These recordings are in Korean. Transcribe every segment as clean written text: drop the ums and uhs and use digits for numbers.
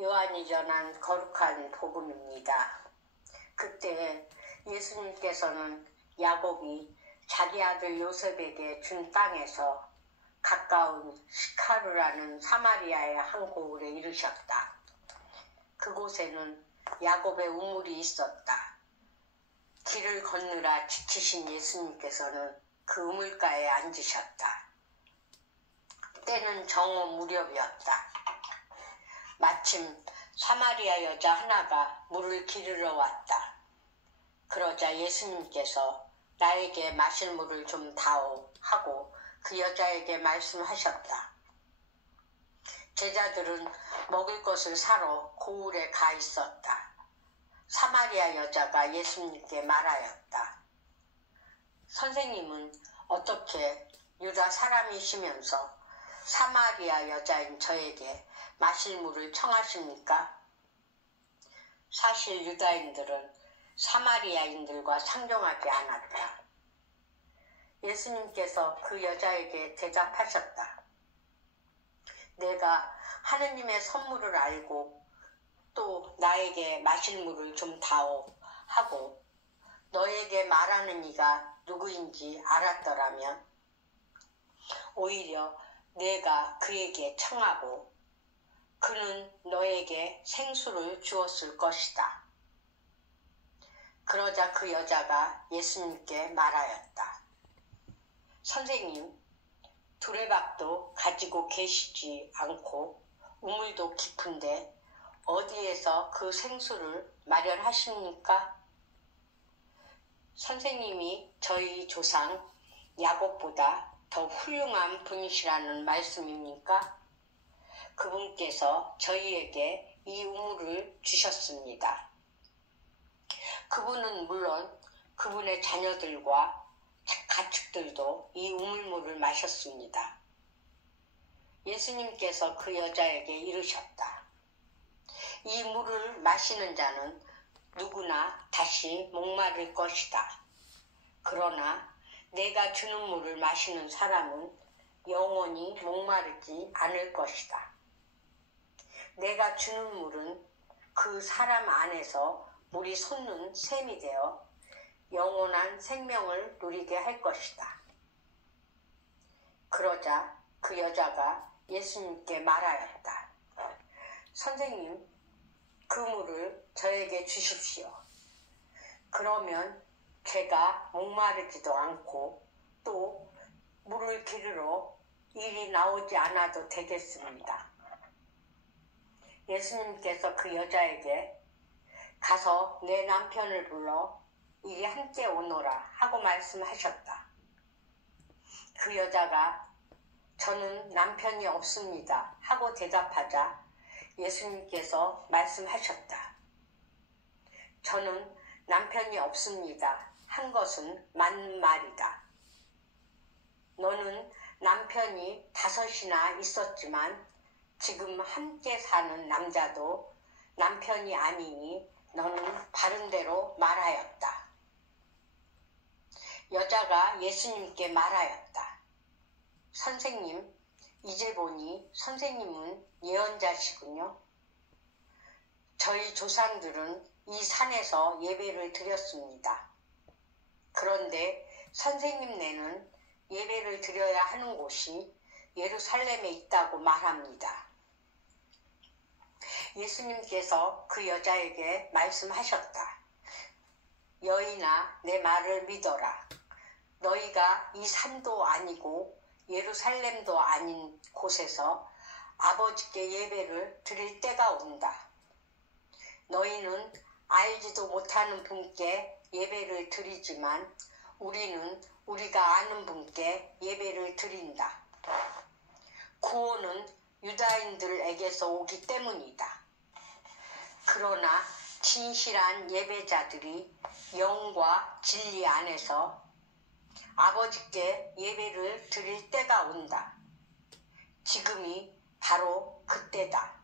요한이 전한 거룩한 복음입니다. 그때 예수님께서는 야곱이 자기 아들 요셉에게 준 땅에서 가까운 시카르라는 사마리아의 한 고을에 이르셨다. 그곳에는 야곱의 우물이 있었다. 길을 걷느라 지치신 예수님께서는 그 우물가에 앉으셨다. 때는 정오 무렵이었다. 마침 사마리아 여자 하나가 물을 기르러 왔다. 그러자 예수님께서 나에게 마실 물을 좀 다오 하고 그 여자에게 말씀하셨다. 제자들은 먹을 것을 사러 고을에 가 있었다. 사마리아 여자가 예수님께 말하였다. 선생님은 어떻게 유다 사람이시면서 사마리아 여자인 저에게 마실 물을 청하십니까? 사실 유다인들은 사마리아인들과 상종하지 않았다. 예수님께서 그 여자에게 대답하셨다. 내가 하느님의 선물을 알고 또 나에게 마실 물을 좀 다오 하고 너에게 말하는 이가 누구인지 알았더라면 오히려 내가 그에게 청하고 그는 너에게 생수를 주었을 것이다. 그러자 그 여자가 예수님께 말하였다. 선생님, 두레박도 가지고 계시지 않고 우물도 깊은데 어디에서 그 생수를 마련하십니까? 선생님이 저희 조상 야곱보다 더 훌륭한 분이시라는 말씀입니까? 그분께서 저희에게 이 우물을 주셨습니다. 그분은 물론 그분의 자녀들과 가축들도 이 우물물을 마셨습니다. 예수님께서 그 여자에게 이르셨다. 이 물을 마시는 자는 누구나 다시 목마를 것이다. 그러나 내가 주는 물을 마시는 사람은 영원히 목마르지 않을 것이다. 내가 주는 물은 그 사람 안에서 물이 솟는 샘이 되어 영원한 생명을 누리게 할 것이다. 그러자 그 여자가 예수님께 말하였다. 선생님, 그 물을 저에게 주십시오. 그러면 제가 목마르지도 않고 또 물을 기르러 일이 나오지 않아도 되겠습니다. 예수님께서 그 여자에게 가서 내 남편을 불러 이리 함께 오너라 하고 말씀하셨다. 그 여자가 저는 남편이 없습니다 하고 대답하자 예수님께서 말씀하셨다. 저는 남편이 없습니다 한 것은 맞는 말이다. 너는 남편이 5이나 있었지만 지금 함께 사는 남자도 남편이 아니니 너는 바른 대로 말하였다. 여자가 예수님께 말하였다. 선생님, 이제 보니 선생님은 예언자시군요. 저희 조상들은 이 산에서 예배를 드렸습니다. 그런데 선생님네는 예배를 드려야 하는 곳이 예루살렘에 있다고 말합니다. 예수님께서 그 여자에게 말씀하셨다. 여인아, 내 말을 믿어라. 너희가 이 산도 아니고 예루살렘도 아닌 곳에서 아버지께 예배를 드릴 때가 온다. 너희는 알지도 못하는 분께 예배를 드리지만 우리는 우리가 아는 분께 예배를 드린다. 구원은 유다인들에게서 오기 때문이다. 그러나 진실한 예배자들이 영과 진리 안에서 아버지께 예배를 드릴 때가 온다. 지금이 바로 그때다.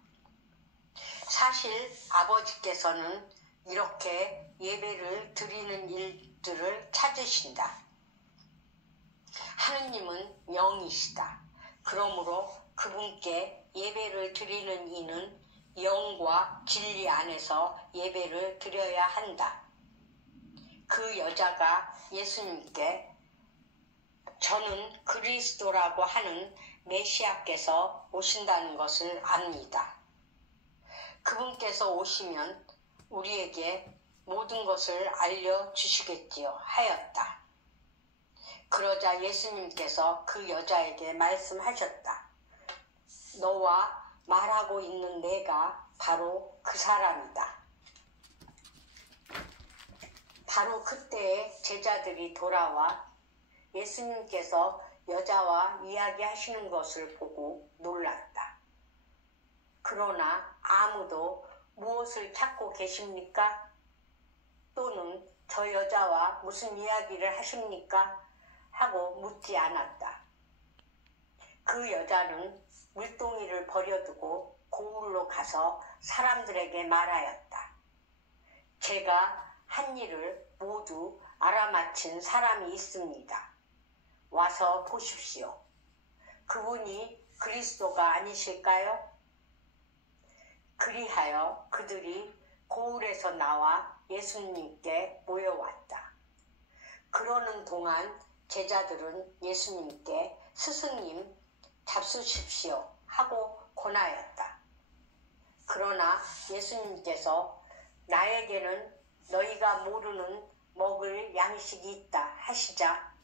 사실 아버지께서는 이렇게 예배를 드리는 일들을 찾으신다. 하느님은 영이시다. 그러므로 그분께 예배를 드리는 이는 영과 진리 안에서 예배를 드려야 한다. 그 여자가 예수님께 저는 그리스도라고 하는 메시아께서 오신다는 것을 압니다. 그분께서 오시면 우리에게 모든 것을 알려주시겠지요 하였다. 그러자 예수님께서 그 여자에게 말씀하셨다. 너와 말하고 있는 내가 바로 그 사람이다. 바로 그때에 제자들이 돌아와 예수님께서 여자와 이야기하시는 것을 보고 놀랐다. 그러나 아무도 무엇을 찾고 계십니까? 또는 저 여자와 무슨 이야기를 하십니까? 하고 묻지 않았다. 그 여자는 물동이를 버려두고 고을로 가서 사람들에게 말하였다. 제가 한 일을 모두 알아맞힌 사람이 있습니다. 와서 보십시오. 그분이 그리스도가 아니실까요? 그리하여 그들이 고을에서 나와 예수님께 모여왔다. 그러는 동안 제자들은 예수님께 스승님 잡수십시오 하고 권하였다. 그러나 예수님께서 나에게는 너희가 모르는 먹을 양식이 있다 하시자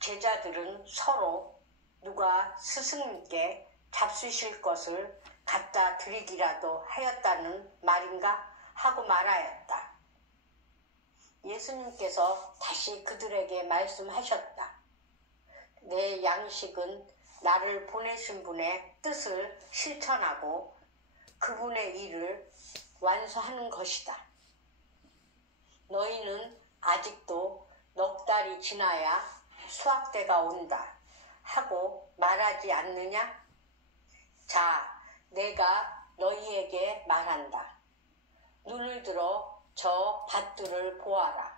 제자들은 서로 누가 스승님께 잡수실 것을 갖다 드리기라도 하였다는 말인가 하고 말하였다. 예수님께서 다시 그들에게 말씀하셨다. 내 양식은 나를 보내신 분의 뜻을 실천하고 그분의 일을 완수하는 것이다. 너희는 아직도 넉 달이 지나야 수확때가 온다 하고 말하지 않느냐? 자, 내가 너희에게 말한다. 눈을 들어 저 밭들을 보아라.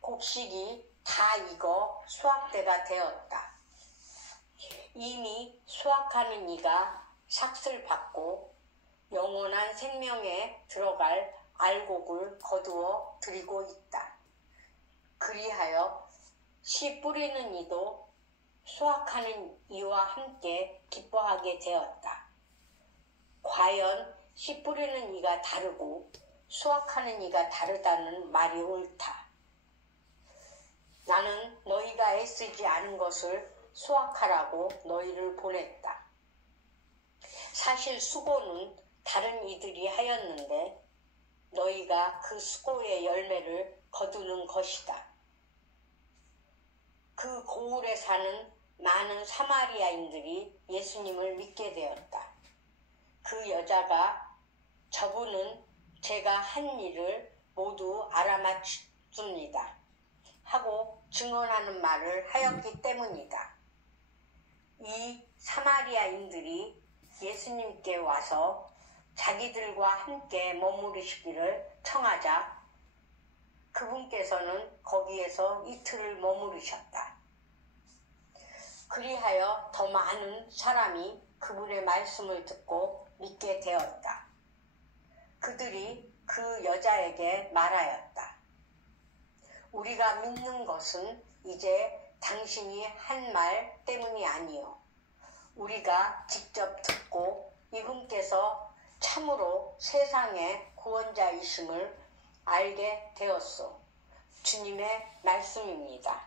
곡식이 다 익어 수확때가 되었다. 이미 수확하는 이가 삭슬 받고 영원한 생명에 들어갈 알곡을 거두어 드리고 있다. 그리하여 씨 뿌리는 이도 수확하는 이와 함께 기뻐하게 되었다. 과연 씨 뿌리는 이가 다르고 수확하는 이가 다르다는 말이 옳다. 나는 너희가 애쓰지 않은 것을 수확하라고 너희를 보냈다. 사실 수고는 다른 이들이 하였는데 너희가 그 수고의 열매를 거두는 것이다. 그 고을에 사는 많은 사마리아인들이 예수님을 믿게 되었다. 그 여자가 저분은 제가 한 일을 모두 알아맞습니다 하고 증언하는 말을 하였기 때문이다. 이 사마리아인들이 예수님께 와서 자기들과 함께 머무르시기를 청하자 그분께서는 거기에서 이틀을 머무르셨다. 그리하여 더 많은 사람이 그분의 말씀을 듣고 믿게 되었다. 그들이 그 여자에게 말하였다. 우리가 믿는 것은 이제 당신이 한 말 때문이 아니요. 우리가 직접 듣고 이분께서 참으로 세상의 구원자이심을 알게 되었소. 주님의 말씀입니다.